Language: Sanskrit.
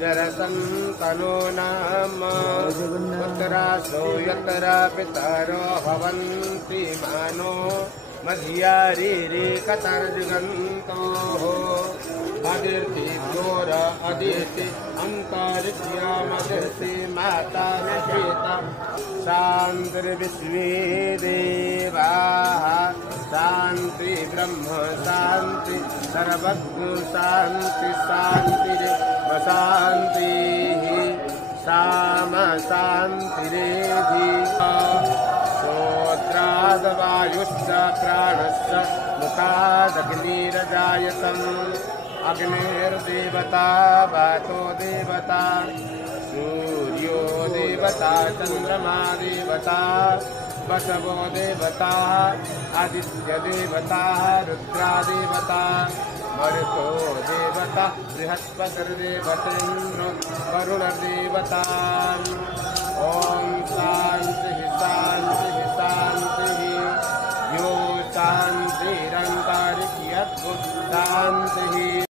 गरसन्तनो नाम उत्तरासो यत्र पितरो भवन्ति मानो मध्यारीरे कतर्जुगन्तोः अदिर्थिभ्योर अदिति अन्तरिक्ष्यामदिर्ति माता नश्वेता शान्तिर्विश्वे देवाः शान्ति ब्रह्म शान्ति सर्वज्ञ शान्ति शान्तिरेव शान्तिः साम शान्तिरेधि श्रोत्राद्वायुश्च प्राणश्च मुखादग्निरजायतम् अग्निर्देवता वातो देवता सूर्यो देवता चन्द्रमा देवता वसवो देवता आदित्य देवता रुद्रा देवता मरुतो देवता बृहस्पतिर्देवतेन्द्र वरुणदेवता ॐ शान्तिः शान्तिः शान्तिः यो शान्तिरन्तरिक्षं शान्तिः।